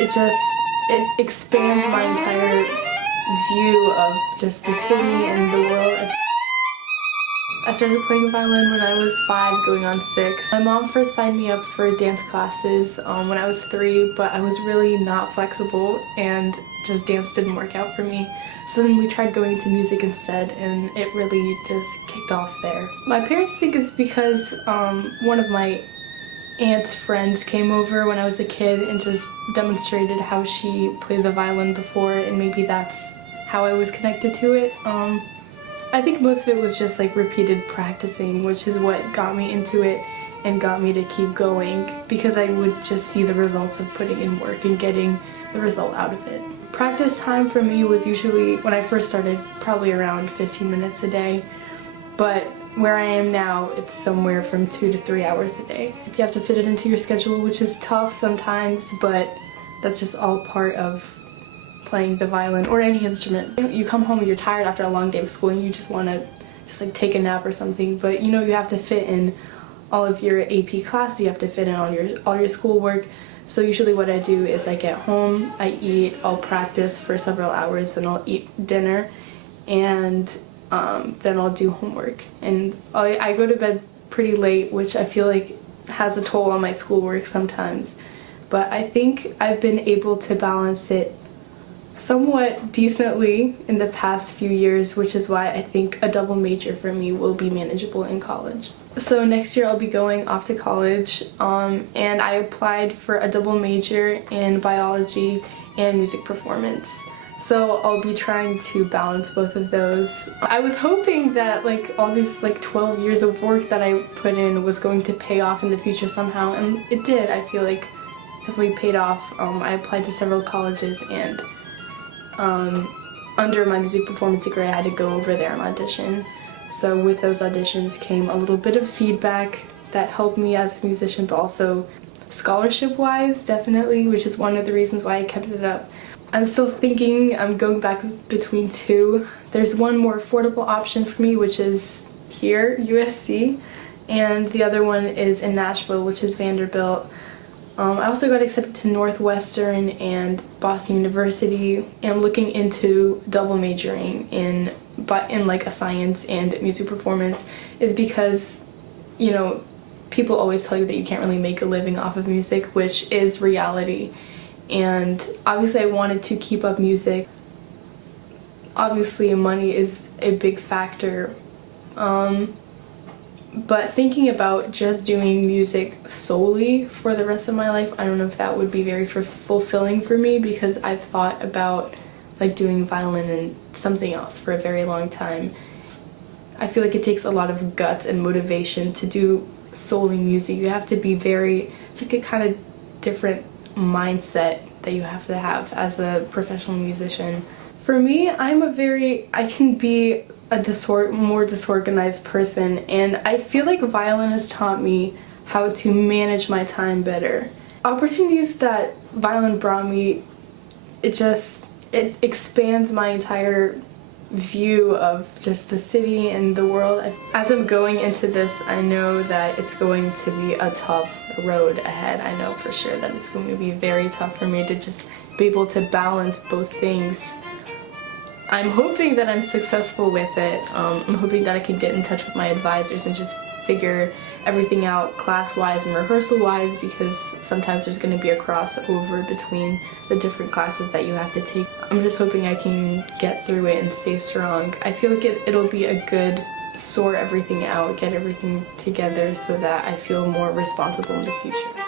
it expands my entire view of just the city and the world. I started playing violin when I was 5, going on 6. My mom first signed me up for dance classes when I was 3, but I was really not flexible and just dance didn't work out for me. So then we tried going into music instead, and it really just kicked off there. My parents think it's because one of my aunt's friends came over when I was a kid and just demonstrated how she played the violin before, and maybe that's how I was connected to it. I think most of it was just like repeated practicing, which is what got me into it and got me to keep going, because I would just see the results of putting in work and getting the result out of it. Practice time for me was usually, when I first started, probably around 15 minutes a day, but where I am now, it's somewhere from 2 to 3 hours a day. You have to fit it into your schedule, which is tough sometimes, but that's just all part of playing the violin or any instrument. You come home and you're tired after a long day of school and you just want to just like take a nap or something, but you know you have to fit in all of your AP classes, you have to fit in all your schoolwork. So usually what I do is I get home, I eat, I'll practice for several hours, then I'll eat dinner, and then I'll do homework. And I go to bed pretty late, which I feel like has a toll on my schoolwork sometimes. But I think I've been able to balance it somewhat decently in the past few years, which is why I think a double major for me will be manageable in college. So next year I'll be going off to college, and I applied for a double major in biology and music performance. So I'll be trying to balance both of those. I was hoping that like all these like 12 years of work that I put in was going to pay off in the future somehow, and it did. I feel like it definitely paid off. I applied to several colleges, and under my music performance degree I had to go over there and audition. So with those auditions came a little bit of feedback that helped me as a musician, but also scholarship-wise, definitely, which is one of the reasons why I kept it up. I'm still thinking, I'm going back between two. There's one more affordable option for me, which is here, USC, and the other one is in Nashville, which is Vanderbilt. I also got accepted to Northwestern and Boston University, and I'm looking into double majoring in like a science and music performance, is because, you know, people always tell you that you can't really make a living off of music, which is reality. And obviously I wanted to keep up music. Obviously money is a big factor. But thinking about just doing music solely for the rest of my life, I don't know if that would be very fulfilling for me, because I've thought about like doing violin and something else for a very long time. I feel like it takes a lot of guts and motivation to do solely music. You have to be it's like a kind of different mindset that you have to have as a professional musician. For me, I can be a more disorganized person, and I feel like violin has taught me how to manage my time better. Opportunities that violin brought me, it expands my entire view of just the city and the world. As I'm going into this, I know that it's going to be a tough road ahead. I know for sure that it's going to be very tough for me to just be able to balance both things. I'm hoping that I'm successful with it. I'm hoping that I can get in touch with my advisors and just figure everything out class-wise and rehearsal-wise, because sometimes there's going to be a crossover between the different classes that you have to take. I'm just hoping I can get through it and stay strong. I feel like it'll be a good sort everything out, get everything together so that I feel more responsible in the future.